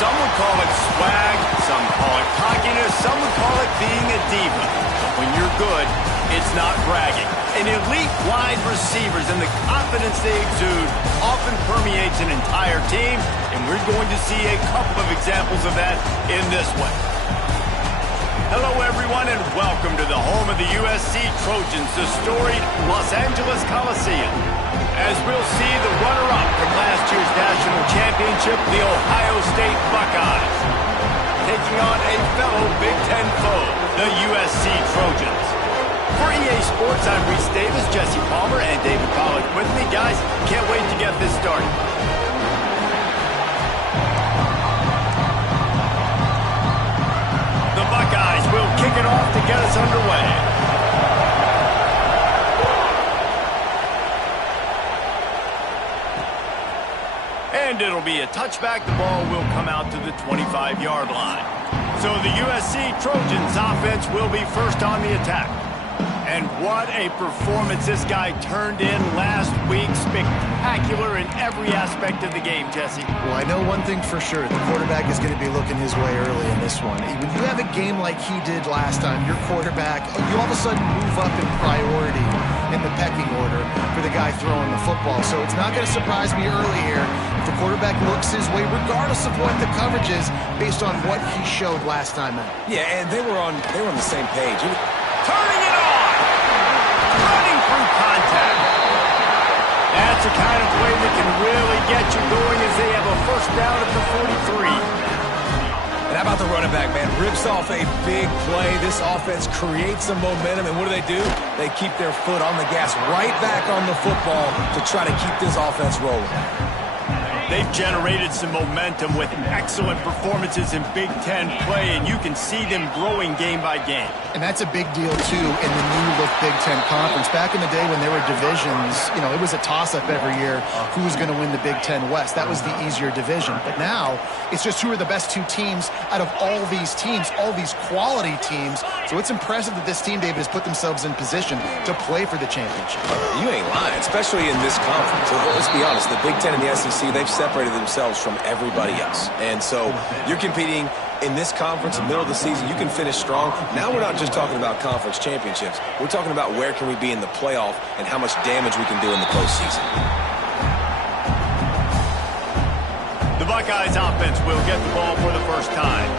Some would call it swag, some call it cockiness, some would call it being a diva. But when you're good, it's not bragging. An elite wide receivers and the confidence they exude often permeates an entire team, and we're going to see a couple of examples of that in this one. Hello, everyone, and welcome to the home of the USC Trojans, the storied Los Angeles Coliseum. As we'll see the runner-up from last year's national championship, the Ohio State Buckeyes, taking on a fellow Big Ten foe, the USC Trojans. For EA Sports, I'm Reese Davis, Jesse Palmer, and David Pollack with me. Guys, can't wait to get this started. The Buckeyes will kick it off to get us underway. And it'll be a touchback. The ball will come out to the 25-yard line. So the USC Trojans offense will be first on the attack. And what a performance this guy turned in last week. Spectacular in every aspect of the game, Jesse. Well, I know one thing for sure. The quarterback is going to be looking his way early in this one. When you have a game like he did last time, your quarterback, you all of a sudden move up in priority in the pecking order for the guy throwing the football. So it's not going to surprise me early here if the quarterback looks his way, regardless of what the coverage is, based on what he showed last time out. Yeah, and they were on the same page. Turning it on! Running through contact. That's the kind of play that can really get you going as they have a first down at the 43. And how about the running back, man? Rips off a big play. This offense creates some momentum, and what do? They keep their foot on the gas right back on the football to try to keep this offense rolling. They've generated some momentum with excellent performances in Big Ten play, and you can see them growing game by game. And that's a big deal, too, in the new-look Big Ten Conference. Back in the day when there were divisions, it was a toss-up every year who was going to win the Big Ten West. That was the easier division. But now, it's just who are the best two teams out of all these teams, all these quality teams. So it's impressive that this team, David, has put themselves in position to play for the championship. You ain't lying, especially in this conference. Let's be honest, the Big Ten and the SEC, they've separated themselves from everybody else. And so you're competing in this conference in the middle of the season. You can finish strong. Now we're not just talking about conference championships. We're talking about where can we be in the playoff and how much damage we can do in the postseason. The Buckeyes offense will get the ball for the first time.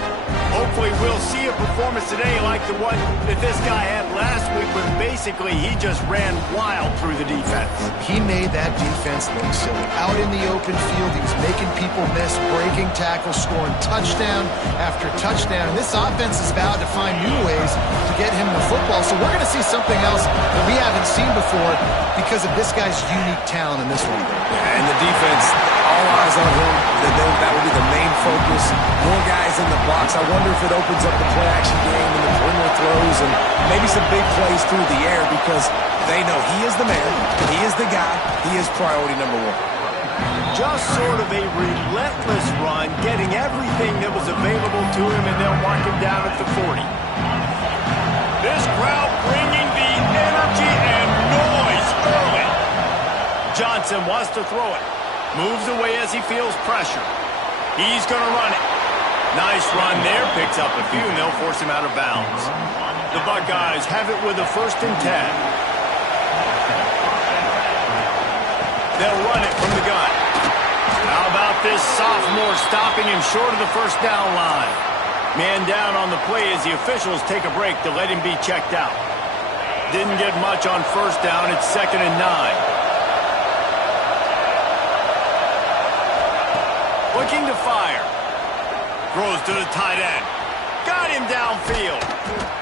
Hopefully we'll see a performance today like the one that this guy had last week when basically he just ran wild through the defense. He made that defense look silly. Out in the open field, he was making people miss, breaking tackles, scoring touchdown after touchdown. And this offense is about to find new ways to get him the football. So we're going to see something else that we haven't seen before because of this guy's unique talent in this one. And the defense, all eyes on him. That will be the main focus. More guys in the box. I wonder if it opens up the play-action game and the perimeter throws and maybe some big plays through the air because they know he is the man, he is the guy, he is priority number one. Just sort of a relentless run, getting everything that was available to him, and they'll mark him down at the 40. This crowd bringing the energy and noise early. Johnson wants to throw it. Moves away as he feels pressure. He's going to run it. Nice run there. Picks up a few, and they'll force him out of bounds. The Buckeyes have it with a 1st and 10. They'll run it from the gun. How about this sophomore stopping him short of the first down line? Man down on the play as the officials take a break to let him be checked out. Didn't get much on first down. It's 2nd and 9. Looking to fire. Throws to the tight end. Got him downfield.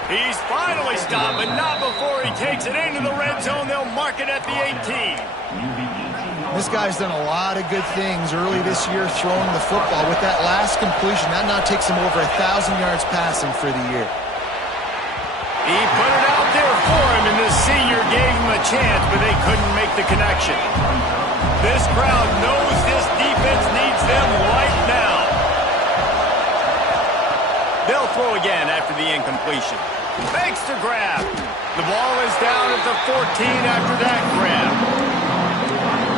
He's finally stopped, but not before he takes it into the red zone. They'll mark it at the 18. This guy's done a lot of good things early this year throwing the football. With that last completion, that now takes him over 1,000 yards passing for the year. He put it out there for him, and the senior gave him a chance, but they couldn't make the connection. This crowd knows this defense needs them right now. They'll throw again after the incompletion. Makes the grab. The ball is down at the 14 after that grab.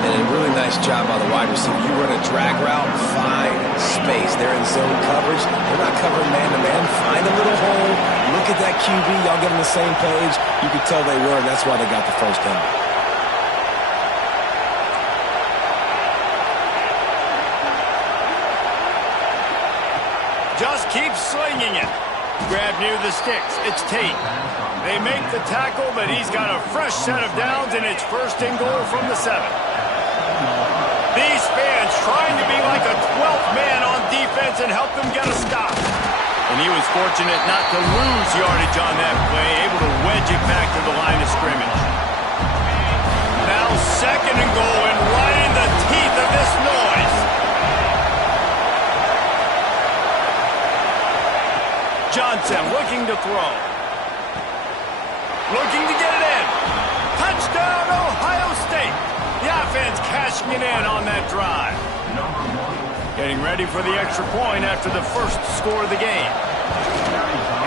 And a really nice job by the wide receiver. You run a drag route, find space. They're in zone coverage. They're not covering man-to-man. Find a little hole. Look at that QB. Y'all get on the same page. You could tell they were, and that's why they got the first down. Just keep slinging it. Grab near the sticks. It's Tate. They make the tackle, but he's got a fresh set of downs, and it's first and goal from the 7. These fans trying to be like a 12th man on defense and help them get a stop. And he was fortunate not to lose yardage on that play, able to wedge it back to the line of scrimmage. Now second and goal, and right in the teeth of this noise. Johnson looking to throw. Looking to get it in. Touchdown, Ohio State. The offense cashing it in on that drive. Getting ready for the extra point after the first score of the game.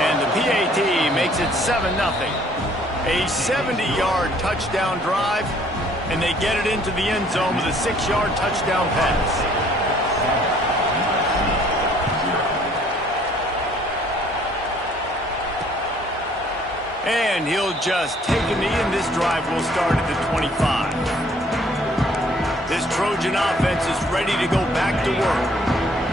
And the PAT makes it 7-0. A 70-yard touchdown drive, and they get it into the end zone with a 6-yard touchdown pass. And he'll just take a knee, and this drive will start at the 25. This Trojan offense is ready to go back to work.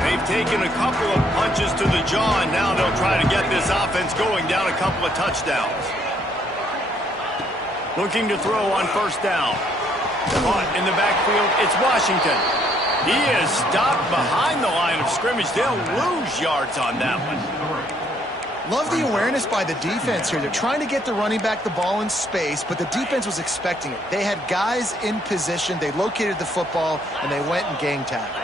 They've taken a couple of punches to the jaw, and now they'll try to get this offense going down a couple of touchdowns. Looking to throw on first down. Caught in the backfield, it's Washington. He is stopped behind the line of scrimmage. They'll lose yards on that one. Love the awareness by the defense here. They're trying to get the running back the ball in space, but the defense was expecting it. They had guys in position. They located the football, and they went and gang tackled.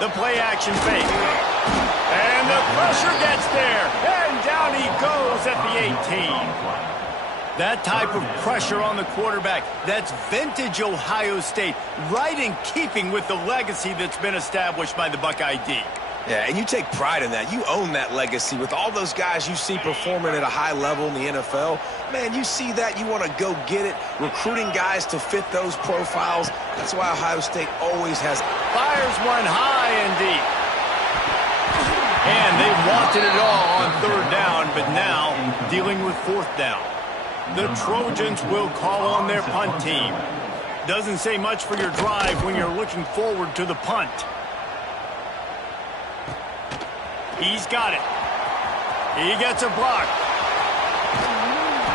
The play action fake. And the pressure gets there. And down he goes at the 18. That type of pressure on the quarterback, that's vintage Ohio State, right in keeping with the legacy that's been established by the Buckeye D. Yeah, and you take pride in that. You own that legacy with all those guys you see performing at a high level in the NFL. Man, you see that, you want to go get it, recruiting guys to fit those profiles. That's why Ohio State always has. Fires one high and deep. And they wanted it all on third down, but now dealing with fourth down. The Trojans will call on their punt team. Doesn't say much for your drive when you're looking forward to the punt. He's got it. He gets a block.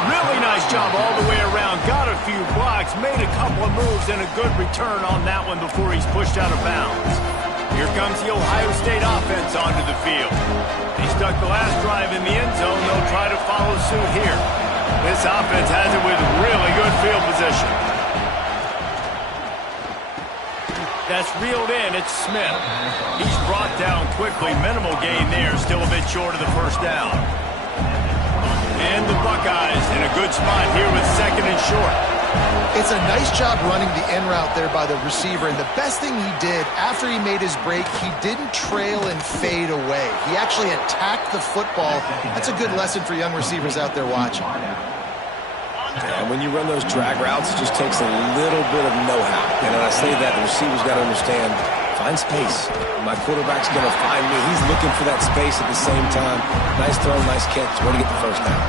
Really nice job all the way around. Got a few blocks, made a couple of moves, and a good return on that one before he's pushed out of bounds. Here comes the Ohio State offense onto the field. They stuck the last drive in the end zone. They'll try to follow suit here. This offense has it with really good field position. That's reeled in. It's Smith. He's brought down quickly. Minimal gain there. Still a bit short of the first down. And the Buckeyes in a good spot here with second and short. It's a nice job running the in route there by the receiver. And the best thing he did after he made his break, he didn't trail and fade away. He actually attacked the football. That's a good lesson for young receivers out there watching. And when you run those drag routes, it just takes a little bit of know-how. And when I say that, the receiver's got to understand, find space. My quarterback's going to find me. He's looking for that space at the same time. Nice throw, nice catch. Way to get the first down.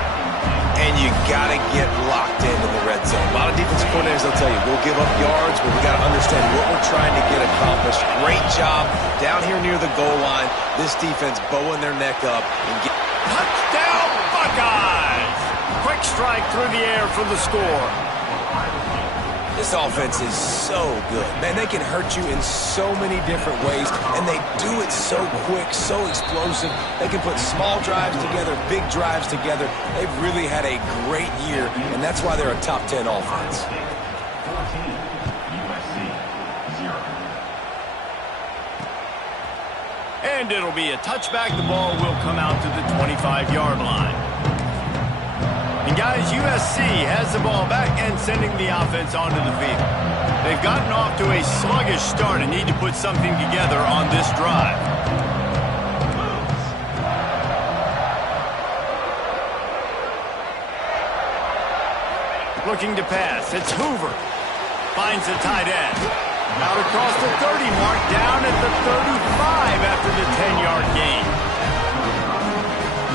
And you got to get locked in the red zone. A lot of defensive coordinators, they'll tell you, we'll give up yards, but we got to understand what we're trying to get accomplished. Great job down here near the goal line. This defense bowing their neck up. And Touchdown, Buckeyes! Quick strike through the air for the score. This offense is so good. Man, they can hurt you in so many different ways, and they do it so quick, so explosive. They can put small drives together, big drives together. They've really had a great year, and that's why they're a top 10 offense. And it'll be a touchback. The ball will come out to the 25-yard line. And guys, USC has the ball back and sending the offense onto the field. They've gotten off to a sluggish start and need to put something together on this drive. Looking to pass. It's Hoover. Finds the tight end. Out across the 30 mark, down at the 35 after the 10-yard gain.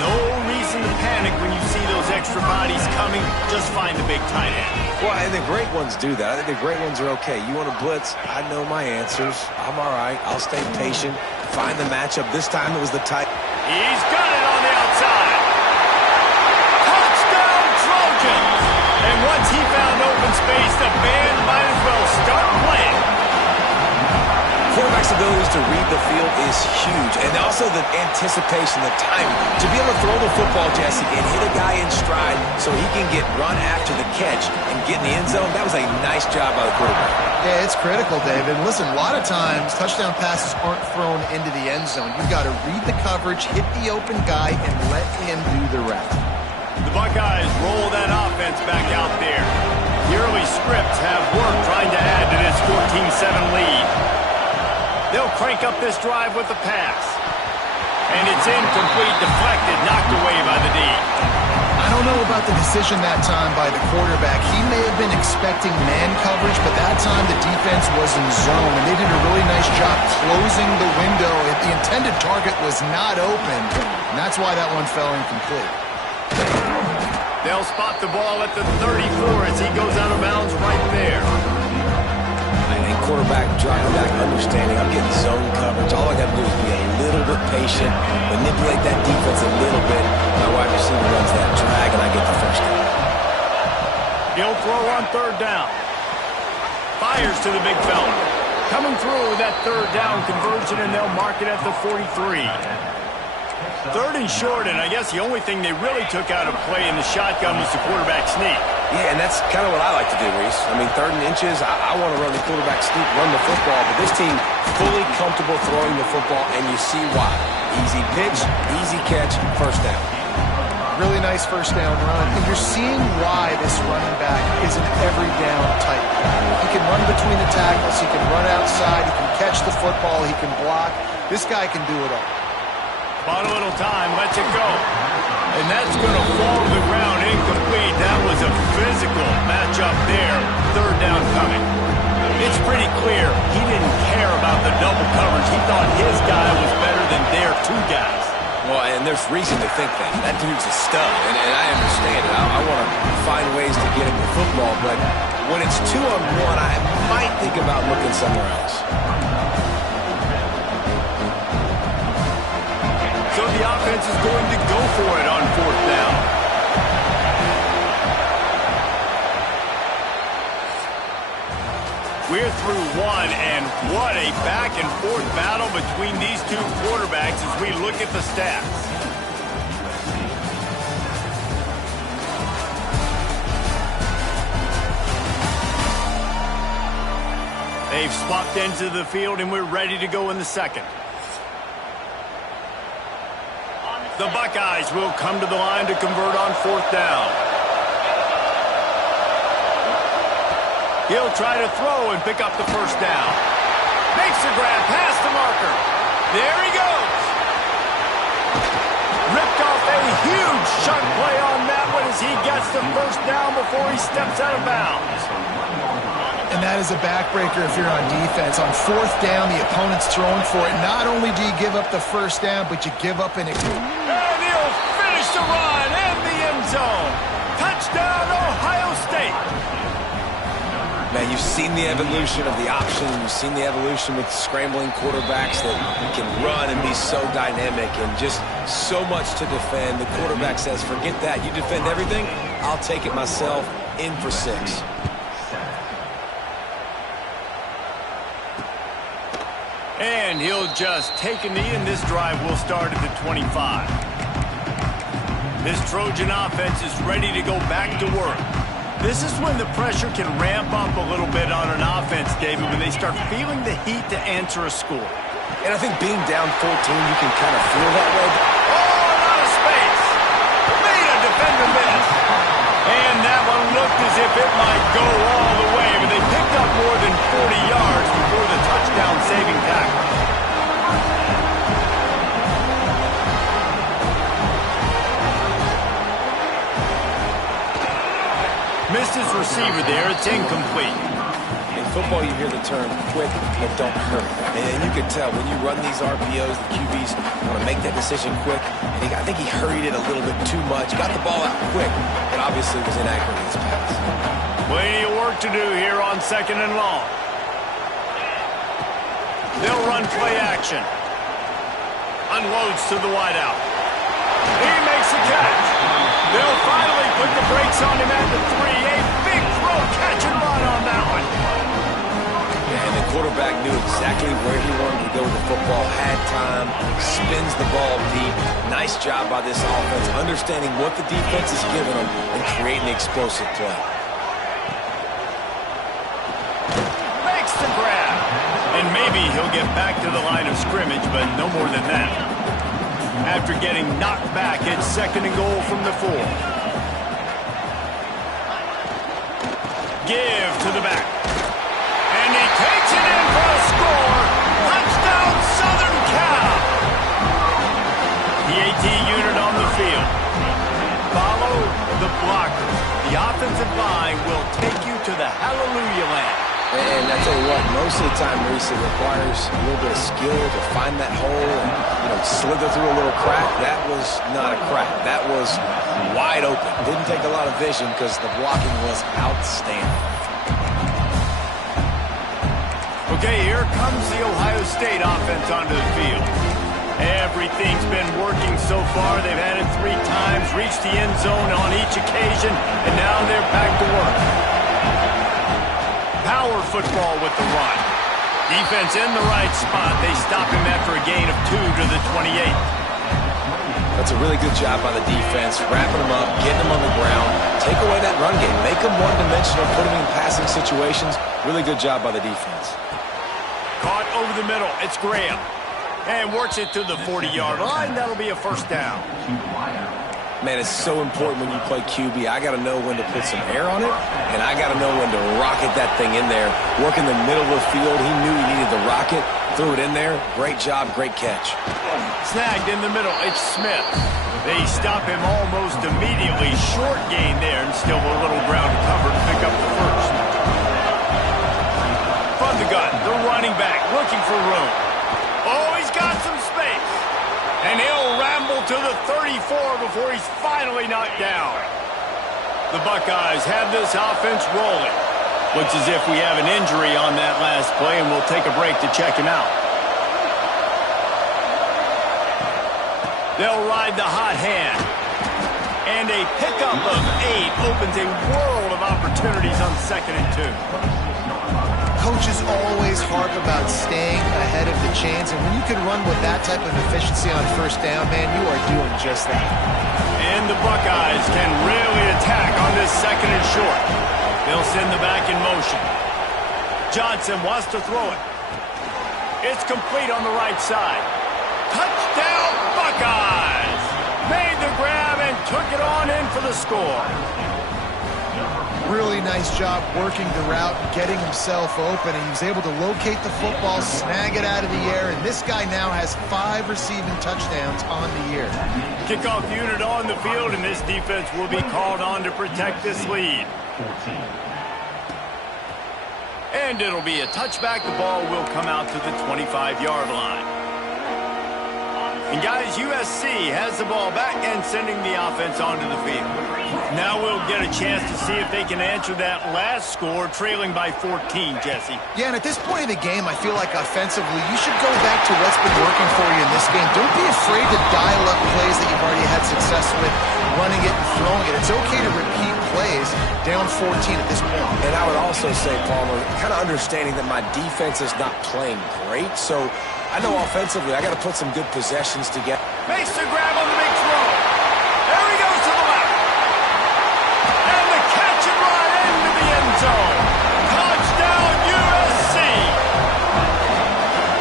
No reason to panic when you see those extra bodies coming. Just find the big tight end. Well, and the great ones do that. I think the great ones are okay. You want to blitz? I know my answers. I'm all right. I'll stay patient. Find the matchup. This time it was the tight. He's got it on the outside. Touchdown, Trojans! And once he found open space, the band might as well start playing. Quarterback's abilities to read the field is huge. And also the anticipation, the timing. To be able to throw the football, Jesse, and hit a guy in stride so he can get run after the catch and get in the end zone, that was a nice job by the quarterback. Yeah, it's critical, David. Listen, a lot of times touchdown passes aren't thrown into the end zone. You've got to read the coverage, hit the open guy, and let him do the rest. The Buckeyes roll that offense back out there. The early scripts have worked trying to add to this 14-7 lead. They'll crank up this drive with the pass. And it's incomplete, deflected, knocked away by the D. I don't know about the decision that time by the quarterback. He may have been expecting man coverage, but that time the defense was in zone, and they did a really nice job closing the window. The intended target was not open, and that's why that one fell incomplete. They'll spot the ball at the 34 as he goes out of bounds right there. And quarterback dropping back, understanding I'm getting zone coverage. All I got to do is be a little bit patient, manipulate that defense a little bit. My wide receiver runs that drag, and I get the first down. He'll throw on third down. Fires to the big fella. Coming through that third down conversion, and they'll mark it at the 43. Third and short, and I guess the only thing they really took out of play in the shotgun was the quarterback sneak. Yeah, and that's kind of what I like to do, Reese. I mean, third and inches, I want to run the quarterback sneak, run the football, but this team fully comfortable throwing the football, and you see why. Easy pitch, easy catch, first down. Really nice first down run, and you're seeing why this running back is an every down type guy. He can run between the tackles, he can run outside, he can catch the football, he can block. This guy can do it all. Bought a little time, lets it go. And that's going to fall to the ground incomplete. That was a physical matchup there. Third down coming. It's pretty clear he didn't care about the double coverage. He thought his guy was better than their two guys. Well, and there's reason to think that. That dude's a stud, and I understand it. I want to find ways to get him the football, but when it's 2-on-1, I might think about looking somewhere else. So the offense is going to go for it on fourth down. We're through one, and what a back-and-forth battle between these two quarterbacks as we look at the stats. They've swapped ends of the field, and we're ready to go in the second. The Buckeyes will come to the line to convert on fourth down. He'll try to throw and pick up the first down. Makes the grab past the marker. There he goes. Ripped off a huge chunk play on that one as he gets the first down before he steps out of bounds. And that is a backbreaker if you're on defense. On fourth down, the opponent's throwing for it. Not only do you give up the first down, but you give up an... And he'll finish the run in the end zone. Touchdown, Ohio State. Man, you've seen the evolution of the option. You've seen the evolution with scrambling quarterbacks that can run and be so dynamic and just so much to defend. The quarterback says, forget that. You defend everything, I'll take it myself. In for 6. And he'll just take a knee, and this drive will start at the 25. This Trojan offense is ready to go back to work. This is when the pressure can ramp up a little bit on an offense, David, when they start feeling the heat to answer a score. And I think being down 14, you can kind of feel that way. Oh, out of space. Made a defender miss. And that one looked as if it might go all the way, but they picked up more than 40 yards before the touchdown-saving tackle. Missed his receiver there. It's incomplete. In football, you hear the term quick but don't hurt. And you can tell when you run these RPOs, the QBs want to make that decision quick. And I think he hurried it a little bit too much. Got the ball out quick, but obviously was inaccurate in his pass. Plenty of work to do here on 2nd and long. They'll run play action. Unloads to the wideout. He makes a catch. They'll finally put the brakes on him at the 3. A big throw, catch and run on that one. And the quarterback knew exactly where he wanted to go with the football, had time, spins the ball deep. Nice job by this offense, understanding what the defense is giving them and creating the explosive play. Makes the grab. And maybe he'll get back to the line of scrimmage, but no more than that. After getting knocked back, it's 2nd and goal from the 4. Give to the back. And he takes it in for a score. Touchdown, Southern Cal. The AT unit on the field. Follow the blocker. The offensive line will take you to the hallelujah land. And I tell you what, most of the time, Reese, it requires a little bit of skill to find that hole and slither through a little crack. That was not a crack. That was wide open. Didn't take a lot of vision because the blocking was outstanding. Okay, here comes the Ohio State offense onto the field. Everything's been working so far. They've had it 3 times, reached the end zone on each occasion, and now they're back to work. Power football with the run. Defense in the right spot. They stop him after a gain of 2 to the 28. That's a really good job by the defense, wrapping him up, getting him on the ground, take away that run game, make him one-dimensional, put him in passing situations. Really good job by the defense. Caught over the middle. It's Graham. And works it to the 40-yard line. That'll be a first down. Man, it's so important when you play QB. I got to know when to put some air on it, and I got to know when to rocket that thing in there. Work in the middle of the field. He knew he needed the rocket. Threw it in there. Great job, great catch. Snagged in the middle. It's Smith. They stop him almost immediately. Short gain there, and still a little ground to cover to pick up the first. From the gun, the running back looking for room. Oh, he's got some space. And he'll ramble to the 34 before he's finally knocked down. The Buckeyes have this offense rolling. Looks as if we have an injury on that last play, and we'll take a break to check him out. They'll ride the hot hand. And a pickup of 8 opens a world of opportunities on 2nd and 2. Coaches always harp about staying ahead of the chains, and when you can run with that type of efficiency on 1st down, man, you are doing just that. And the Buckeyes can really attack on this 2nd and short. They'll send the back in motion. Johnson wants to throw it. It's complete on the right side. Touchdown, Buckeyes! Made the grab and took it on in for the score. Really nice job working the route, getting himself open, and he was able to locate the football, snag it out of the air, and this guy now has 5 receiving touchdowns on the year. Kickoff unit on the field, and this defense will be called on to protect this lead. And it'll be a touchback. The ball will come out to the 25-yard line. And guys, USC has the ball back and sending the offense onto the field. Now we'll get a chance to see if they can answer that last score, trailing by 14, Jesse. Yeah, and at this point in the game, I feel like offensively, you should go back to what's been working for you in this game. Don't be afraid to dial up plays that you've already had success with, running it and throwing it. It's okay to repeat plays down 14 at this point. And I would also say, Palmer, kind of understanding that my defense is not playing great, so I know offensively I got to put some good possessions together. Makes the grab on the big throw. There he goes to the left. And the catch and run into the end zone. Touchdown, USC.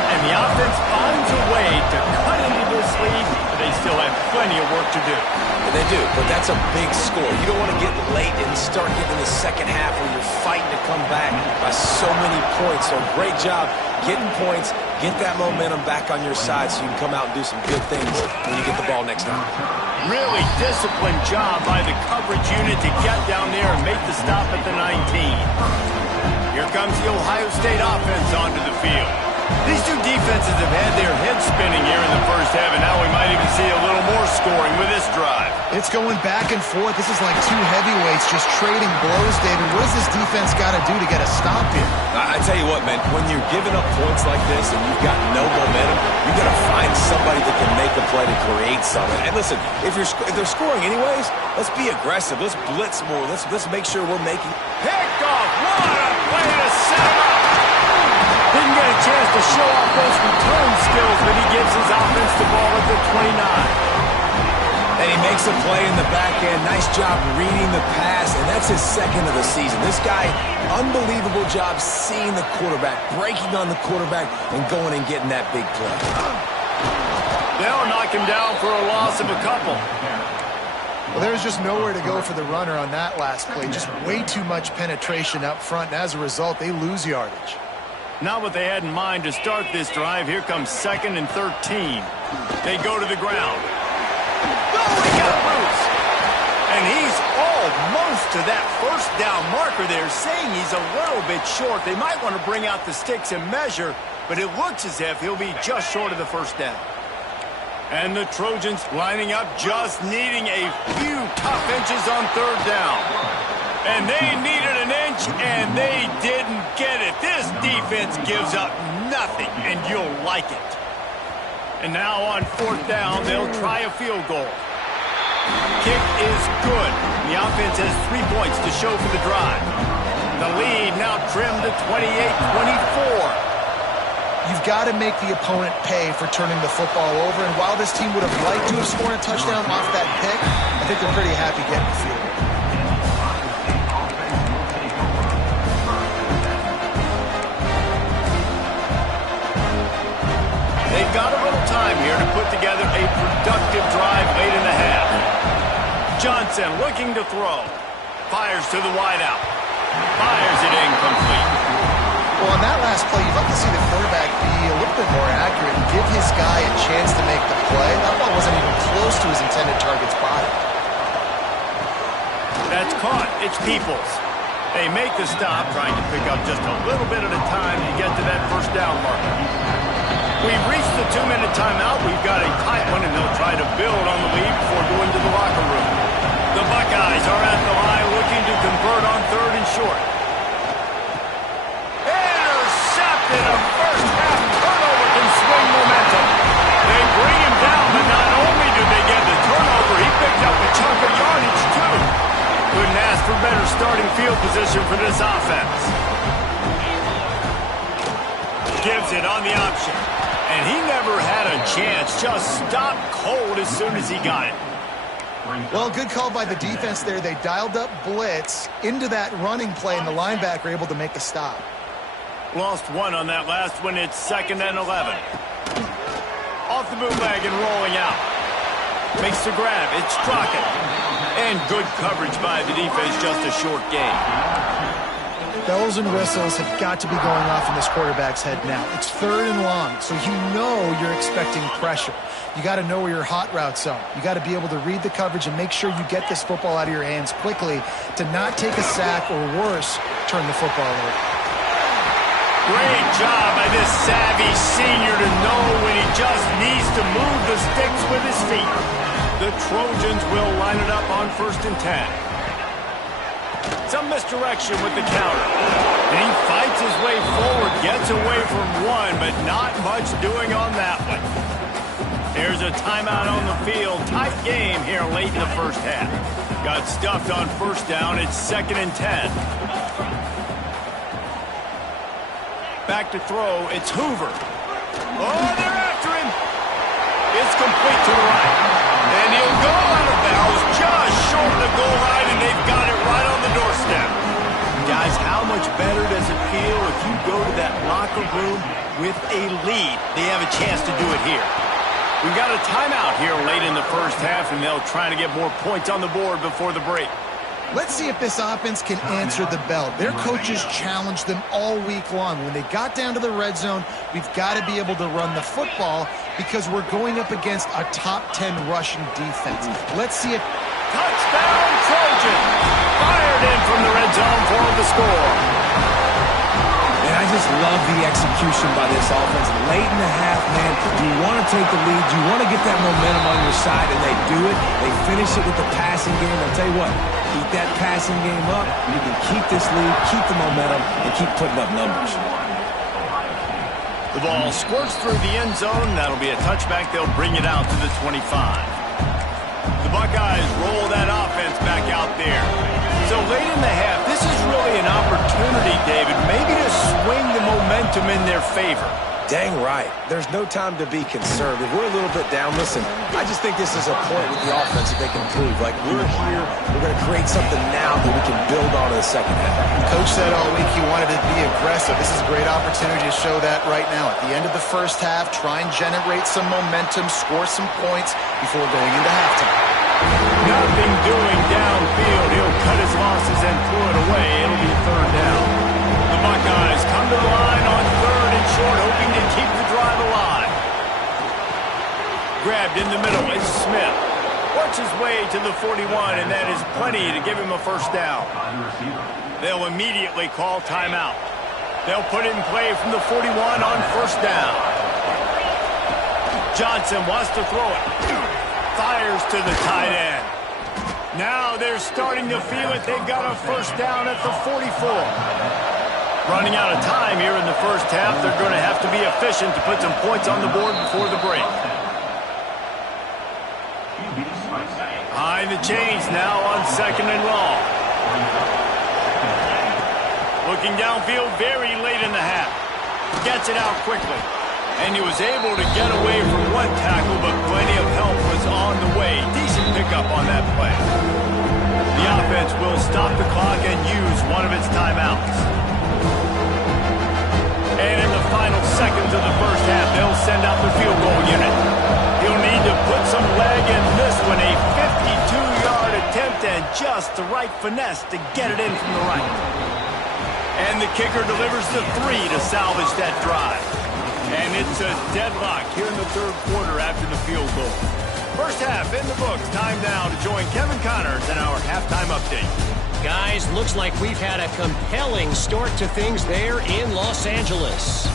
And the offense finds a way to cut into this lead, but they still have plenty of work to do. And they do, but that's a big score. You don't want to get late and start getting the second half where you're fighting to come back by so many points. So great job getting points, get that momentum back on your side so you can come out and do some good things when you get the ball next time. Really disciplined job by the coverage unit. unit to get down there and make the stop at the 19. Here comes the Ohio State offense onto the field. These two defenses have had their heads spinning here in the first half, and now we might even see a little more scoring with this drive. It's going back and forth. This is like two heavyweights just trading blows, David. What does this defense got to do to get a stop here? I tell you what, man, when you're giving up points like this and you've got no momentum, you got to find somebody that can make a play to create something. And listen, if they're scoring anyways, let's be aggressive. Let's blitz more. Let's make sure we're making. Picked off. What a way to set him up. Didn't get a chance to show off those return skills, but he gives his offense the ball at the 29. And he makes a play in the back end. Nice job reading the pass, and that's his second of the season. This guy, unbelievable job seeing the quarterback, breaking on the quarterback, and going and getting that big play. They'll knock him down for a loss of a couple. Well, there's just nowhere to go for the runner on that last play. Just way too much penetration up front, and as a result, they lose yardage. Not what they had in mind to start this drive. Here comes 2nd and 13. They go to the ground. Oh, he got loose. And he's almost to that first down marker there, saying he's a little bit short. They might want to bring out the sticks and measure, but it looks as if he'll be just short of the first down. And the Trojans lining up, just needing a few tough inches on 3rd down. And they needed an inch, and they didn't get it. This defense gives up nothing, and you'll like it. And now on 4th down, they'll try a field goal. Kick is good. The offense has 3 points to show for the drive. The lead now trimmed to 28-24. You've got to make the opponent pay for turning the football over, and while this team would have liked to have scored a touchdown off that pick, I think they're pretty happy getting the field goal. They've got a little time here to put together a productive drive late in the half. Johnson looking to throw. Fires to the wideout. Fires it incomplete. Well, on that last play, you'd like to see the quarterback be a little bit more accurate and give his guy a chance to make the play. That ball wasn't even close to his intended target's body. That's caught. It's Peoples. They make the stop, trying to pick up just a little bit at a time to get to that first down marker. We've reached the 2-minute timeout. We've got a tight one, and they'll try to build on the lead before going to the locker room. The Buckeyes are at the line looking to convert on 3rd and short. Intercepted. A first-half turnover can swing momentum. They bring him down, but not only do they get the turnover, he picked up a chunk of yardage, too. Couldn't ask for better starting field position for this offense. Gives it on the option. And he never had a chance. Just stopped cold as soon as he got it. Well, good call by the defense there. They dialed up blitz into that running play, and the linebacker able to make the stop. Lost one on that last one. It's 2nd and 11. Off the bootleg and rolling out. Makes the grab. It's Crockett. And good coverage by the defense. Just a short gain. Bells and whistles have got to be going off in this quarterback's head now. It's 3rd and long, so you know you're expecting pressure. You got to know where your hot routes are. You got to be able to read the coverage and make sure you get this football out of your hands quickly to not take a sack or worse, turn the football over. Great job by this savvy senior to know when he just needs to move the sticks with his feet. The Trojans will line it up on 1st and 10. Some misdirection with the counter. And he fights his way forward, gets away from one, but not much doing on that one. There's a timeout on the field. Tight game here late in the first half. Got stuffed on 1st down. It's 2nd and 10. Back to throw. It's Hoover. Oh, they're after him. It's complete to the right. And he'll go out of bounds just short of the goal line, and they've got it right on the doorstep. Guys, how much better does it feel if you go to that locker room with a lead? They have a chance to do it here. We've got a timeout here late in the first half, and they'll try to get more points on the board before the break. Let's see if this offense can answer the bell. Their coaches challenged them all week long. When they got down to the red zone, we've got to be able to run the football because we're going up against a top 10 rushing defense. Let's see if... Touchdown, Trojans! score. And I just love the execution by this offense. Late in the half, man, you want to take the lead. You want to get that momentum on your side, and they do it. They finish it with the passing game. I'll tell you what, keep that passing game up. You can keep this lead, keep the momentum, and keep putting up numbers. The ball squirts through the end zone. That'll be a touchback. They'll bring it out to the 25. The Buckeyes roll that offense back out there. So late in the half, this is really an opportunity, David, maybe to swing the momentum in their favor. Dang right. There's no time to be conservative. We're a little bit down. Listen, I just think this is a point with the offense that they can prove. Like, we're here, we're going to create something now that we can build on in the second half. Coach said all week he wanted to be aggressive. This is a great opportunity to show that right now. At the end of the first half, try and generate some momentum, score some points before going into halftime. Nothing doing downfield. He'll cut his losses and throw it away. It'll be third down. The Buckeyes come to the line on third and short, hoping to keep the drive alive. Grabbed in the middle is Smith. Works his way to the 41, and that is plenty to give him a first down. They'll immediately call timeout. They'll put it in play from the 41 on first down. Johnson wants to throw it. Fires to the tight end. Now they're starting to feel it. They've got a first down at the 44. Running out of time here in the first half. They're going to have to be efficient to put some points on the board before the break. Behind the chains now on second and long. Looking downfield very late in the half. Gets it out quickly. And he was able to get away from one tackle, but plenty of help was on the way. Decent pickup on that play. The offense will stop the clock and use one of its timeouts. And in the final seconds of the first half, they'll send out the field goal unit. He'll need to put some leg in this one. A 52-yard attempt and just the right finesse to get it in from the right. And the kicker delivers the 3 to salvage that drive. And it's a deadlock here in the third quarter after the field goal. First half in the books. Time now to join Kevin Connors in our halftime update. Guys, looks like we've had a compelling start to things there in Los Angeles.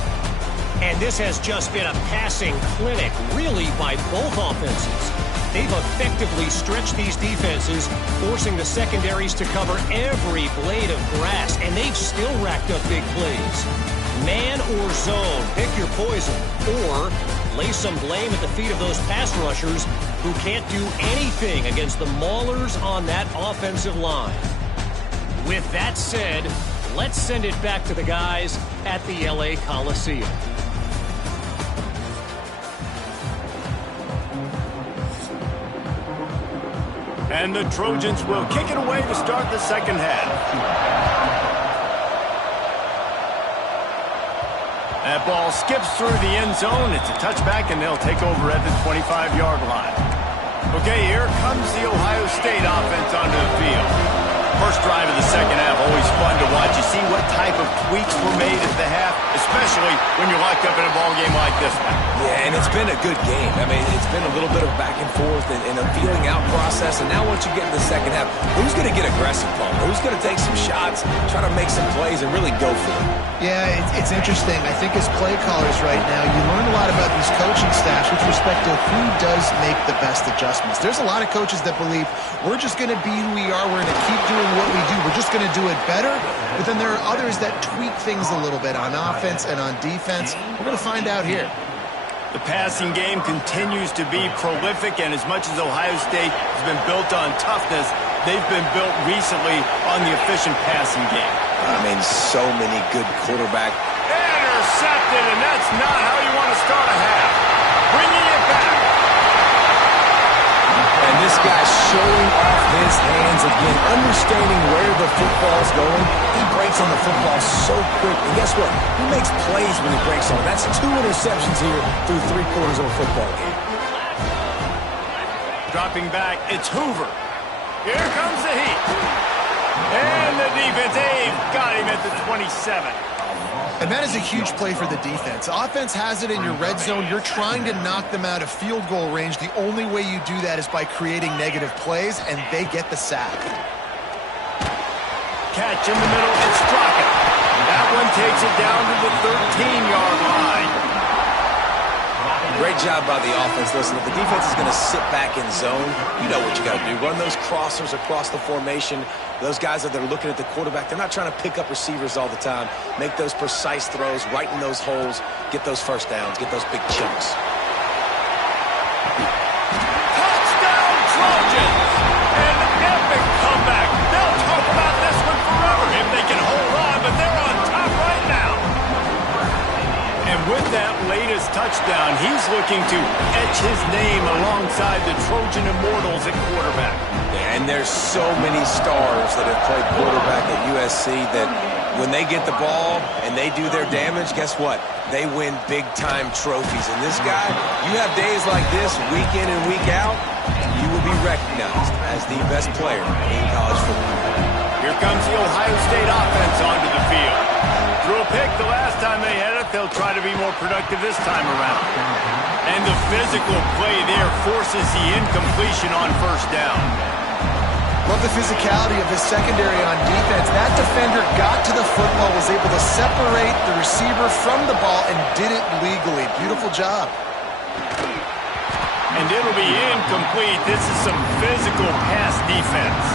And this has just been a passing clinic, really, by both offenses. They've effectively stretched these defenses, forcing the secondaries to cover every blade of grass, and they've still racked up big plays. Man or zone, pick your poison, or lay some blame at the feet of those pass rushers who can't do anything against the maulers on that offensive line. With that said, let's send it back to the guys at the LA Coliseum. And the Trojans will kick it away to start the second half. That ball skips through the end zone. It's a touchback, and they'll take over at the 25-yard line. Okay, here comes the Ohio State offense onto the field. First drive of the second half, always fun to watch. You see what type of tweaks were made at the half, especially when you're locked up in a ball game like this one. Yeah, and it's been a good game. I mean, it's been a little bit of back and forth and a feeling out process. And now once you get in the second half, who's going to get aggressive, Paul? Who's going to take some shots, try to make some plays, and really go for it? Yeah, it's interesting. I think as play callers right now, you learn a lot about these coaching staffs with respect to who does make the best adjustments. There's a lot of coaches that believe we're just going to be who we are. We're going to keep doing what we do. We're just going to do it better. But then there are others that tweak things a little bit on offense and on defense. We're going to find out here. The passing game continues to be prolific, and as much as Ohio State has been built on toughness, they've been built recently on the efficient passing game. I mean, so many good quarterback. Intercepted, and that's not how you want to start a half. Bringing it back. And this guy's showing off his hands again, understanding where the football's going. He breaks on the football so quick. And guess what? He makes plays when he breaks on it. That's 2 interceptions here through 3 quarters of a football game. Dropping back, it's Hoover. Here comes the heat. And the defense, they've got him at the 27. And that is a huge play for the defense. Offense has it in your red zone. You're trying to knock them out of field goal range. The only way you do that is by creating negative plays, and they get the sack. catch in the middle and struck it. That one takes it down to the 13-yard line. Great job by the offense. Listen, if the defense is going to sit back in zone, you know what you got to do. Run those crossers across the formation. Those guys that are looking at the quarterback, they're not trying to pick up receivers all the time. Make those precise throws, right in those holes, get those first downs, get those big chunks. Touchdown, Trojans! An epic comeback. They'll talk about this one forever if they can hold on, but they're on top right now. And with that latest touchdown, he's looking to etch his name alongside the Trojan Immortals at quarterback. Yeah, and there's so many stars that have played quarterback at USC that when they get the ball and they do their damage, guess what? They win big-time trophies. And this guy, you have days like this, week in and week out, you will be recognized as the best player in college football. Here comes the Ohio State offense onto the field. Threw a pick the last time they had it. They'll try to be more productive this time around. And the physical play there forces the incompletion on first down. Love the physicality of his secondary on defense. That defender got to the football, was able to separate the receiver from the ball, and did it legally. Beautiful job. And it'll be incomplete. This is some physical pass defense.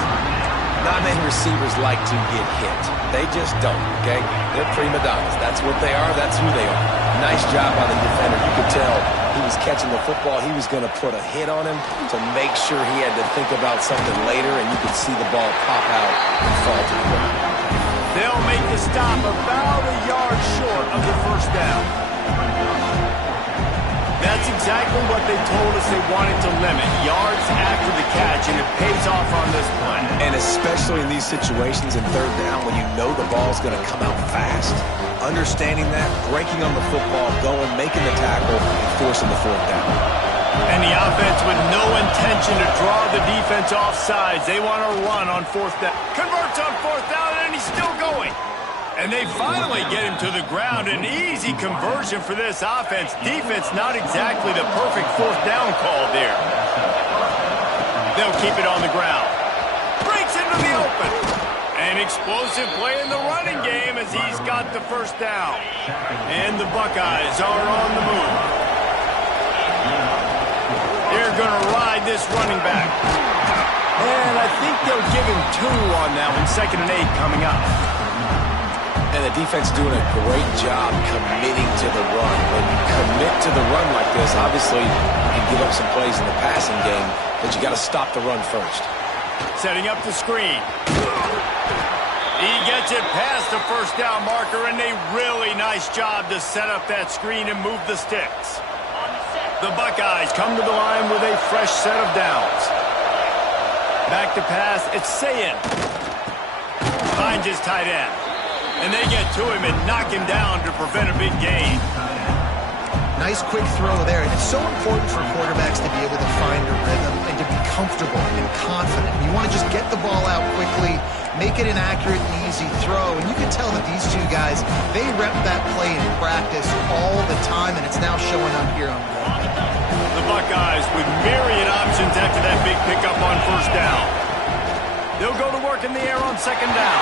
Not many receivers like to get hit. They just don't, okay? They're prima donnas. That's what they are. That's who they are. Nice job by the defender. You could tell he was catching the football. He was going to put a hit on him to make sure he had to think about something later, and you could see the ball pop out and fall to the ground. They'll make the stop about a yard short of the first down. That's exactly what they told us they wanted to limit. Yards after the catch, and it pays off on this play. And especially in these situations in third down when you know the ball's going to come out fast. Understanding that, breaking on the football, going, making the tackle, and forcing the fourth down. And the offense with no intention to draw the defense off sides. They want to run on fourth down. Converts on fourth down, and he's still going. And they finally get him to the ground. An easy conversion for this offense. Defense not exactly the perfect fourth down call there. They'll keep it on the ground. Breaks into the open. An explosive play in the running game as he's got the first down. And the Buckeyes are on the move. They're going to ride this running back. And I think they'll give him 2 on that one. 2nd and 8 coming up. And the defense doing a great job committing to the run. When you commit to the run like this, obviously you can give up some plays in the passing game, but you got to stop the run first. Setting up the screen. He gets it past the first down marker, and a really nice job to set up that screen and move the sticks. The Buckeyes come to the line with a fresh set of downs. Back to pass, it's Sayin. Finds his tight end. And they get to him and knock him down to prevent a big gain. Nice quick throw there. And it's so important for quarterbacks to be able to find a rhythm and to be comfortable and confident. You want to just get the ball out quickly, make it an accurate and easy throw. And you can tell that these two guys, they rep that play in practice all the time, and it's now showing up here on the field. The Buckeyes with myriad options after that big pickup on first down. They'll go to work in the air on 2nd down.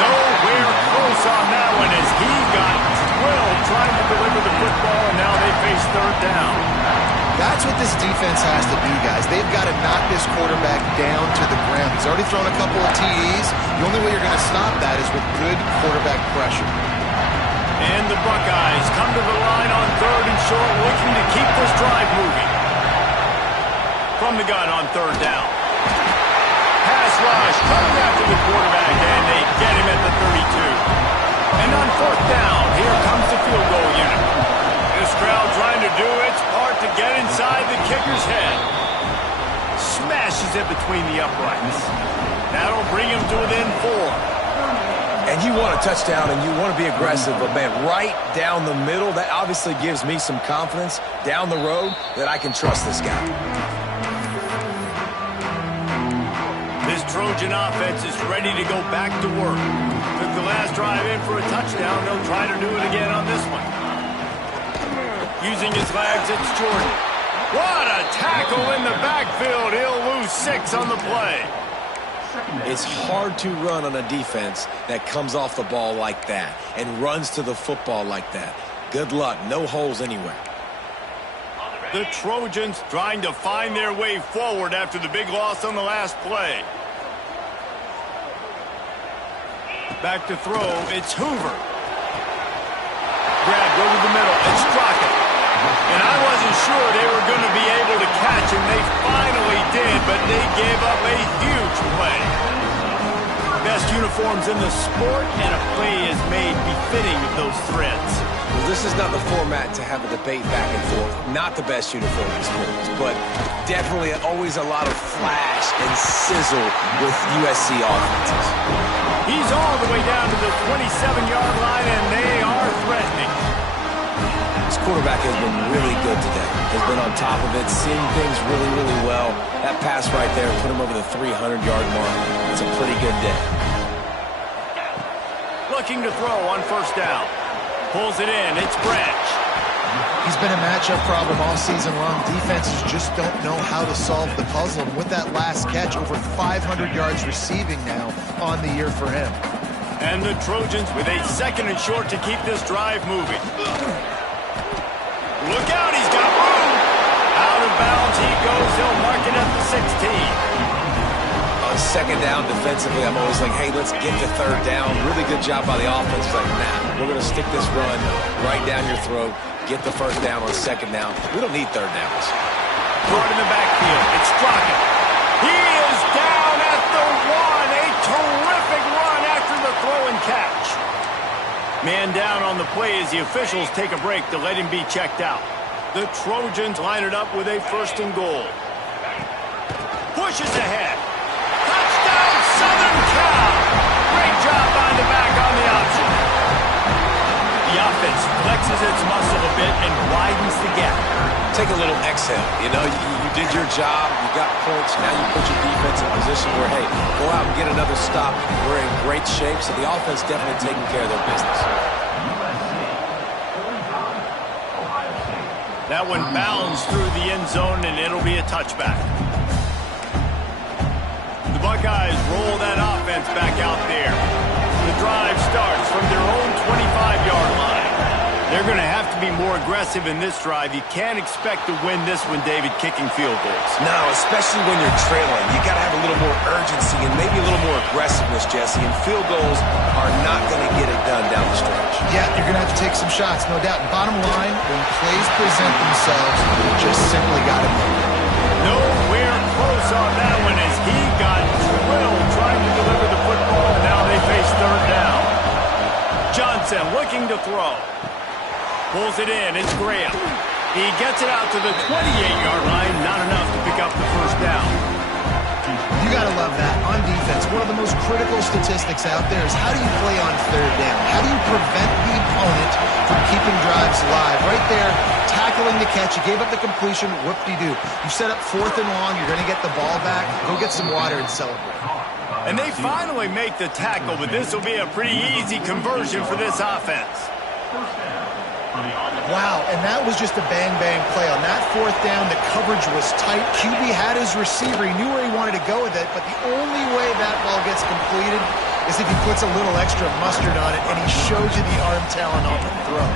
Nowhere close on that one as he got drilled trying to deliver the football, and now they face 3rd down. That's what this defense has to do, guys. They've got to knock this quarterback down to the ground. He's already thrown a couple of TDs. The only way you're going to stop that is with good quarterback pressure. And the Buckeyes come to the line on 3rd and short, looking to keep this drive moving. From the gun on 3rd down. Pass rush coming after the quarterback, and they get him at the 32. And on 4th down, here comes the field goal unit. This crowd trying to do its part to get inside the kicker's head. Smashes it between the uprights. That'll bring him to within 4. And you want a touchdown and you want to be aggressive, but man, right down the middle, that obviously gives me some confidence down the road that I can trust this guy. This Trojan offense is ready to go back to work. Took the last drive in for a touchdown. They'll try to do it again on this one. Using his legs, it's Jordan. What a tackle in the backfield. He'll lose 6 on the play. It's hard to run on a defense that comes off the ball like that and runs to the football like that. Good luck. No holes anywhere. The Trojans trying to find their way forward after the big loss on the last play. Back to throw. It's Hoover. Grabbed over the middle. It's Crockett. And I wasn't sure they were going to be able to catch him. They finally did, but they gave up a huge play. Best uniforms in the sport, and a play is made befitting of those threads. Well, this is not the format to have a debate back and forth. Not the best uniform in sports, but definitely always a lot of flash and sizzle with USC offenses. He's all the way down to the 27-yard line, and they are threatening. This quarterback has been really good today. Has been on top of it, seeing things really, really well. That pass right there put him over the 300-yard mark. It's a pretty good day. Looking to throw on first down. Pulls it in. It's Branch. He's been a matchup problem all season long. Defenses just don't know how to solve the puzzle. And with that last catch, over 500 yards receiving now on the year for him. And the Trojans with a 2nd and short to keep this drive moving. Look out, he's got room. Out of bounds he goes. He'll mark it at the 16. On 2nd down, defensively, I'm always like, hey, let's get to 3rd down. Really good job by the offense. It's like, nah, we're going to stick this run right down your throat. Get the 1st down on 2nd down. We don't need 3rd downs. Caught in the backfield. It's Crockett. He is down at the 1. A terrific run after the throw and catch. Man down on the play as the officials take a break to let him be checked out. The Trojans line it up with a 1st and goal. Pushes ahead. Touchdown, Southern Cal. Great job by the back on the option. The offense flexes its muscle a bit and widens the gap. Take a little exhale. You know, you did your job. You got points. Now you put your defense in a position where, hey, go out and get another stop. We're in great shape, so the offense definitely taking care of their business. That one bounds through the end zone, and it'll be a touchback. The Buckeyes roll that offense back out there. The drive starts from their own 25-yard line. They're going to have to be more aggressive in this drive. You can't expect to win this one, David, kicking field goals. No, especially when you're trailing. You got to have a little more urgency and maybe a little more aggressiveness, Jesse. And field goals are not going to get it done down the stretch. Yeah, you're going to have to take some shots, no doubt. Bottom line, when plays present themselves, you just simply got to make it. Nowhere close on that one as he got drilled trying to deliver the football, and now they face 3rd down. Johnson looking to throw. Pulls it in. It's Graham. He gets it out to the 28-yard line. Not enough to pick up the 1st down. You got to love that. On defense, one of the most critical statistics out there is how do you play on 3rd down? How do you prevent the opponent from keeping drives live? Right there, tackling the catch. You gave up the completion. Whoop-de-doo. You set up 4th and long. You're going to get the ball back. Go get some water and celebrate. And they finally make the tackle, but this will be a pretty easy conversion for this offense. Wow, and that was just a bang-bang play. On that 4th down, the coverage was tight. QB had his receiver. He knew where he wanted to go with it, but the only way that ball gets completed is if he puts a little extra mustard on it, and he shows you the arm talent on the throw.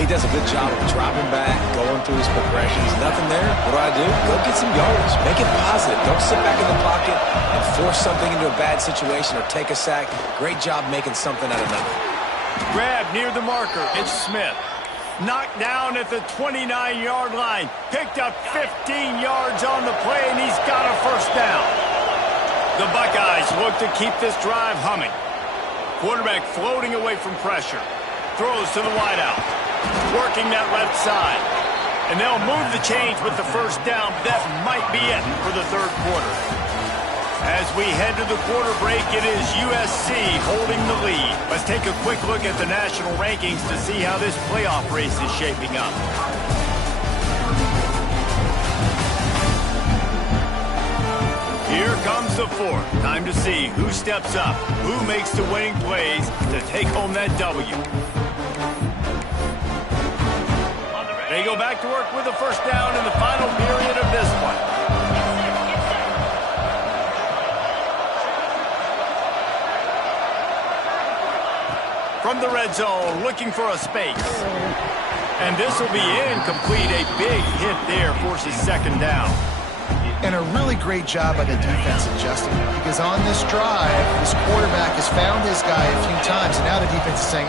He does a good job of dropping back, going through his progressions. Nothing there. What do? Go get some yards. Make it positive. Don't sit back in the pocket and force something into a bad situation or take a sack. Great job making something out of nothing. Grab near the marker. It's Smith. Knocked down at the 29-yard line. Picked up 15 yards on the play, and he's got a 1st down. The Buckeyes look to keep this drive humming. Quarterback floating away from pressure. Throws to the wideout. Working that left side. And they'll move the change with the 1st down. That might be it for the 3rd quarter. As we head to the quarter break, it is USC holding the lead. Let's take a quick look at the national rankings to see how this playoff race is shaping up. Here comes the 4th. Time to see who steps up, who makes the winning plays to take home that W. They go back to work with a 1st down in the final period of this one. from the red zone, looking for a space. And this will be incomplete. A big hit there forces second down. And a really great job by the defense adjusting, because on this drive, this quarterback has found his guy a few times, and now the defense is saying,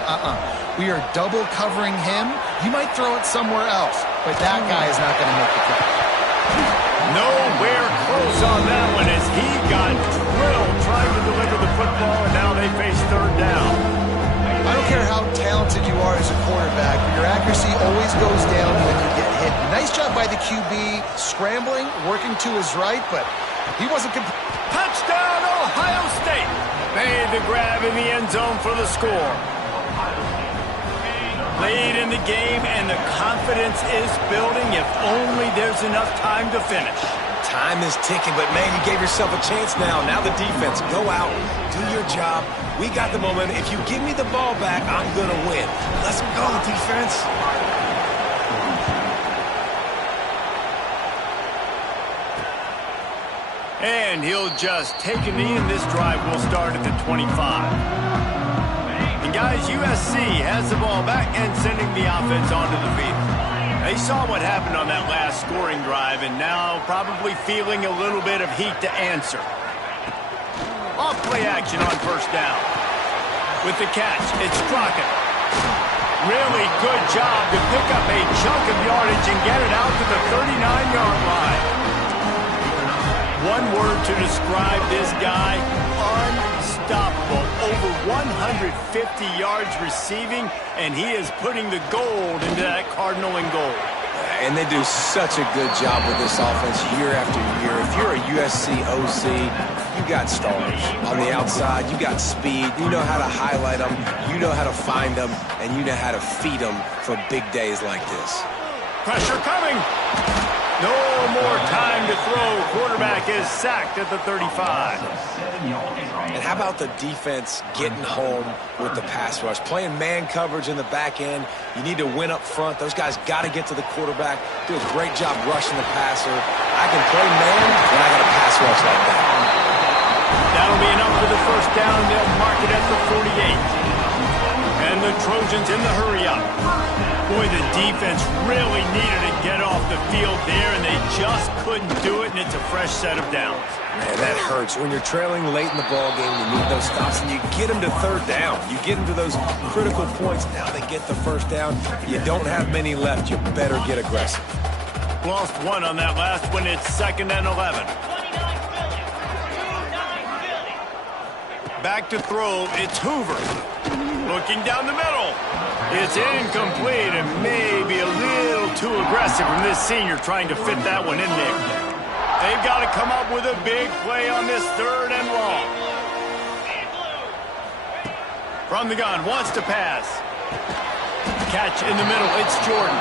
we are double covering him. You might throw it somewhere else, but that guy is not going to make the catch. Nowhere close on that one as he got drilled trying to deliver the football, and now they face third down. I don't care how talented you are as a quarterback, but your accuracy always goes down when you get hit. Nice job by the QB scrambling, working to his right, but he wasn't... Touchdown, Ohio State! Made the grab in the end zone for the score. Late in the game, and the confidence is building. If only there's enough time to finish. Time is ticking, but man, you gave yourself a chance now. Now the defense, go out, do your job. We got the momentum. If you give me the ball back, I'm going to win. Let's go, defense. And he'll just take a knee, and this drive will start at the 25. And guys, USC has the ball back and sending the offense onto the field. They saw what happened on that last scoring drive, and now probably feeling a little bit of heat to answer. Off play action on first down. With the catch, it's Crockett. Really good job to pick up a chunk of yardage and get it out to the 39-yard line. One word to describe this guy: unstoppable. Over 150 yards receiving, and he is putting the gold into that Cardinal and gold. And they do such a good job with this offense year after year. If you're a USC OC, you got stars. On the outside, you got speed. You know how to highlight them. You know how to find them. And you know how to feed them for big days like this. Pressure coming. No more time to throw. Quarterback is sacked at the 35. And how about the defense getting home with the pass rush? Playing man coverage in the back end. You need to win up front. Those guys got to get to the quarterback. Do a great job rushing the passer. I can play man when I got a pass rush like that. That'll be enough for the first down. They'll mark it at the 48. And the Trojans in the hurry-up. Boy, the defense really needed to get off the field there, and they just couldn't do it, and it's a fresh set of downs. Man, that hurts. When you're trailing late in the ball game, you need those stops, and you get them to third down. You get them to those critical points. Now they get the first down. You don't have many left. You better get aggressive. Lost one on that last one. It's 2nd and 11. Back to throw. It's Hoover. Looking down the middle. It's incomplete and maybe a little too aggressive from this senior trying to fit that one in there. They've got to come up with a big play on this 3rd and long. From the gun, wants to pass. Catch in the middle, it's Jordan.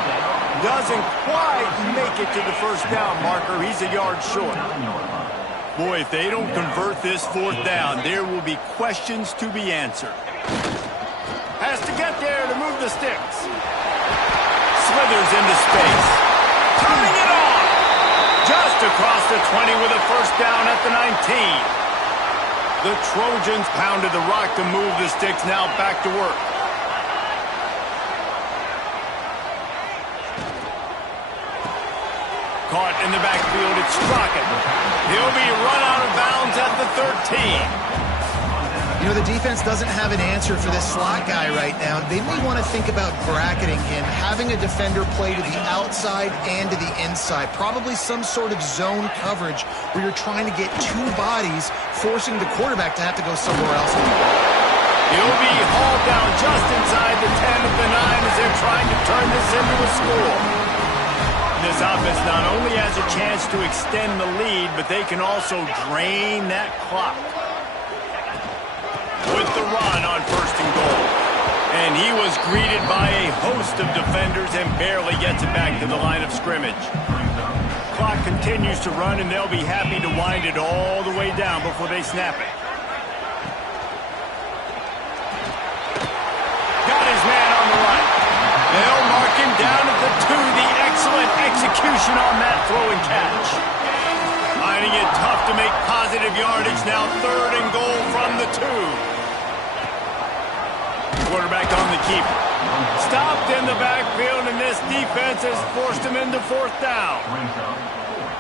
Doesn't quite make it to the first down marker. He's a yard short. Boy, if they don't convert this 4th down, there will be questions to be answered. Has to get there to move the sticks. Slithers into space. Turning it on. Just across the 20 with a first down at the 19. The Trojans pounded the rock to move the sticks. Now back to work. Caught in the backfield, it's Crockett. He'll be run out of bounds at the 13. You know, the defense doesn't have an answer for this slot guy right now. They may want to think about bracketing him, having a defender play to the outside and to the inside. Probably some sort of zone coverage where you're trying to get two bodies, forcing the quarterback to have to go somewhere else. He'll be hauled down just inside the 10 of the 9 as they're trying to turn this into a score. This offense not only has a chance to extend the lead, but they can also drain that clock. With the run on 1st and goal. And he was greeted by a host of defenders and barely gets it back to the line of scrimmage. Clock continues to run, and they'll be happy to wind it all the way down before they snap it. Got his man on the right. They'll mark him down at the 2. The excellent execution on that throw and catch. Finding it tough to make positive yardage. Now 3rd and goal from the 2. quarterback on the keeper. Stopped in the backfield, and this defense has forced him into fourth down.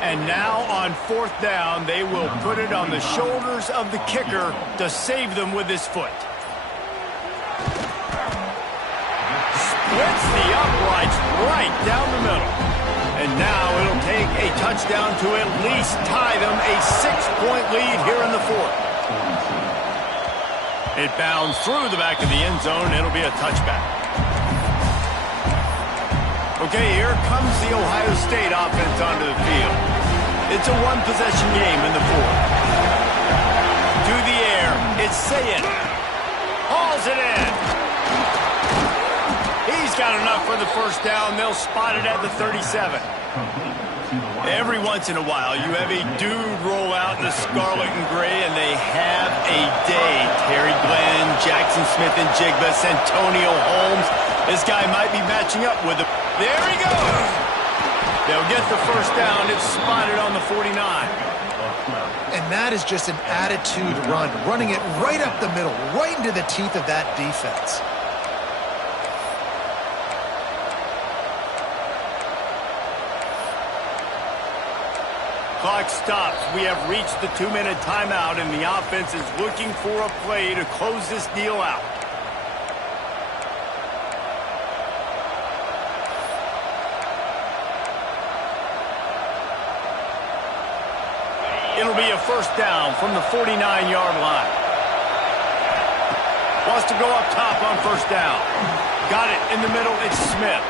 And now on fourth down, they will put it on the shoulders of the kicker to save them with his foot. Splits the uprights right down the middle. And now it'll take a touchdown to at least tie them a 6-point lead here in the fourth. It bounds through the back of the end zone. It'll be a touchback. Okay, here comes the Ohio State offense onto the field. It's a one-possession game in the fourth. To the air, it's Sayed. Hauls it in. He's got enough for the first down. They'll spot it at the 37. Every once in a while, you have a dude roll out in the scarlet and gray, and they have a day. Terry Glenn, Jackson Smith-Njigba, Santonio Holmes. This guy might be matching up with him. There he goes. They'll get the first down. It's spotted on the 49. And that is just an attitude run, running it right up the middle, right into the teeth of that defense. Clock stops. We have reached the 2-minute timeout, and the offense is looking for a play to close this deal out. It'll be a first down from the 49-yard line. Wants to go up top on first down. Got it in the middle. It's Smith.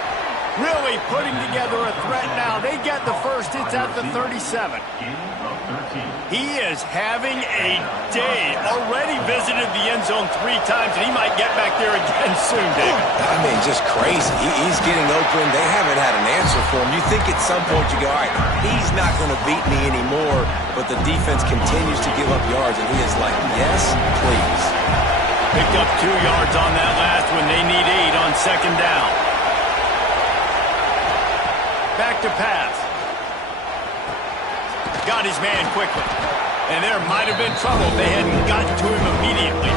Really putting together a threat now. They get the first. It's at the 37. He is having a day. Already visited the end zone 3 times, and he might get back there again soon, David. I mean, just crazy. He's getting open. They haven't had an answer for him. You think at some point you go, all right, he's not going to beat me anymore, but the defense continues to give up yards, and he is like, yes, please. Picked up 2 yards on that last one. They need 8 on second down. Back to pass. Got his man quickly. And there might have been trouble if they hadn't gotten to him immediately.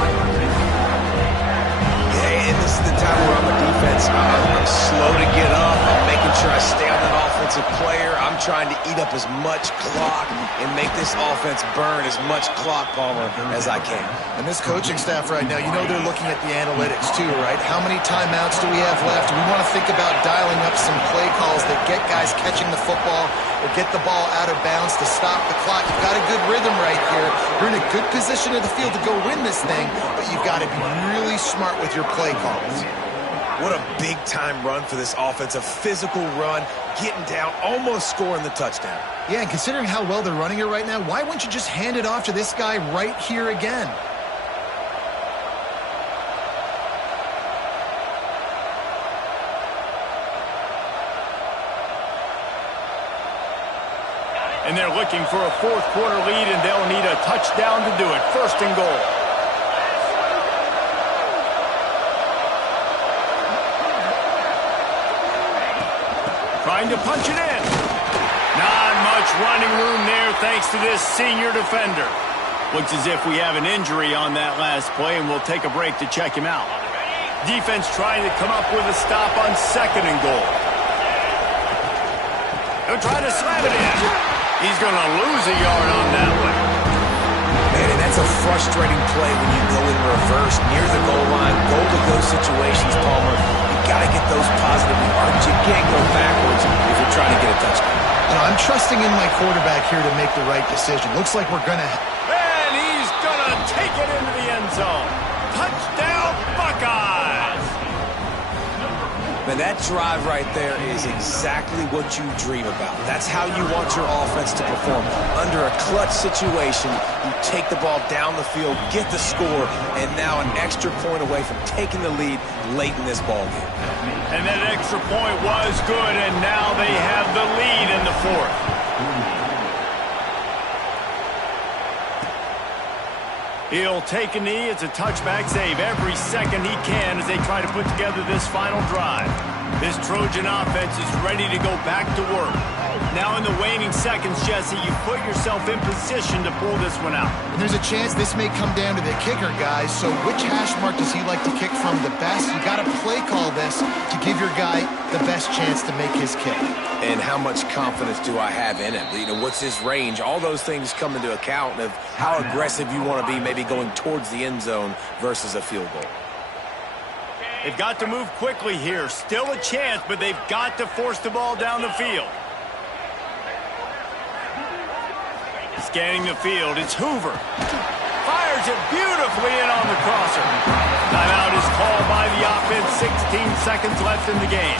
Yeah, and this is the time where I'm a defense. I'm slow to get up. I'm making sure I stay on that offensive player. I'm trying to eat up as much clock and make this offense burn as much clock, Palmer, as I can. And this coaching staff right now, you know they're looking at the analytics too, right? How many timeouts do we have left? We want to think about dialing up some play calls that get guys catching the football or get the ball out of bounds to stop the clock. You've got a good rhythm right here. You're in a good position of the field to go win this thing, but you've got to be really smart with your play calls. What a big-time run for this offense. A physical run, getting down, almost scoring the touchdown. Yeah, and considering how well they're running it right now, why wouldn't you just hand it off to this guy right here again? And they're looking for a fourth-quarter lead, and they'll need a touchdown to do it. First and goal. Trying to punch it in. Not much running room there thanks to this senior defender. Looks as if we have an injury on that last play, and we'll take a break to check him out. Defense trying to come up with a stop on second and goal. He'll try to slam it in. He's going to lose a yard on that one. Man, and that's a frustrating play when you go in reverse near the goal line. Goal-to-go situations, Palmer. You got to get those positive yards. You can't go backwards if you're trying to get a touchdown. I'm trusting in my quarterback here to make the right decision. Looks like we're going to... And he's going to take it into the end zone. Touchdown, Buckeyes! Man, that drive right there is exactly what you dream about. That's how you want your offense to perform. Under a clutch situation, you take the ball down the field, get the score, and now an extra point away from taking the lead late in this ball game. And that extra point was good, and now they have the lead in the fourth. He'll take a knee. It's a touchback save every second he can as they try to put together this final drive. This Trojan offense is ready to go back to work. Now in the waning seconds, Jesse, you put yourself in position to pull this one out. And there's a chance this may come down to the kicker, guys. So which hash mark does he like to kick from the best? You got to play call this to give your guy the best chance to make his kick. And how much confidence do I have in him? You know, what's his range? All those things come into account of how aggressive you want to be, maybe going towards the end zone versus a field goal. They've got to move quickly here. Still a chance, but they've got to force the ball down the field. Scanning the field, it's Hoover. Fires it beautifully in on the crosser. Timeout is called by the offense. 16 seconds left in the game.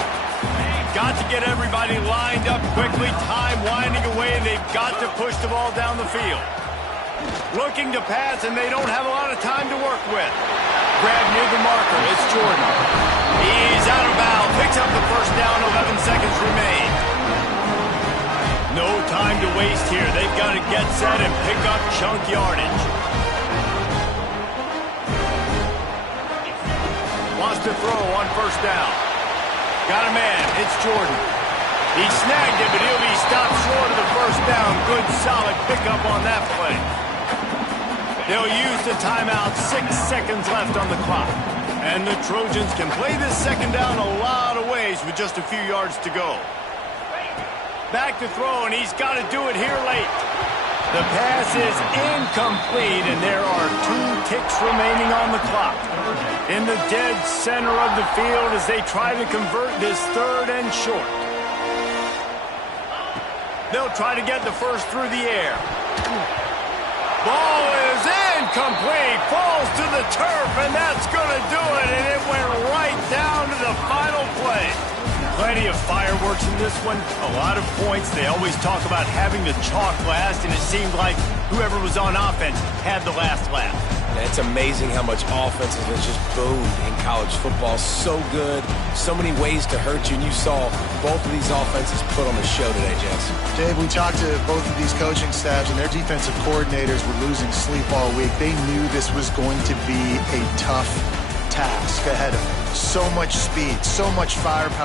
Got to get everybody lined up quickly. Time winding away, and they've got to push the ball down the field. Looking to pass, and they don't have a lot of time to work with. Grab near the marker. It's Jordan. He's out of bounds. Picks up the first down. 11 seconds remain. No time to waste here. They've got to get set and pick up chunk yardage. Wants to throw on first down. Got a man. It's Jordan. He snagged it, but he'll be stopped short of the first down. Good, solid pickup on that play. They'll use the timeout. 6 seconds left on the clock. And the Trojans can play this second down a lot of ways with just a few yards to go. Back to throw, and he's got to do it here late. The pass is incomplete, and there are 2 ticks remaining on the clock. In the dead center of the field as they try to convert this third and short. They'll try to get the first through the air. Ball is incomplete, falls to the turf, and that's going to do it, and it went right down to the final play. Plenty of fireworks in this one, a lot of points. They always talk about having the chalk last, and it seemed like whoever was on offense had the last laugh. It's amazing how much offense has just boomed in college football. So good, so many ways to hurt you, and you saw both of these offenses put on the show today, Jess. Dave, we talked to both of these coaching staffs, and their defensive coordinators were losing sleep all week. They knew this was going to be a tough task ahead of them. So much speed, so much firepower.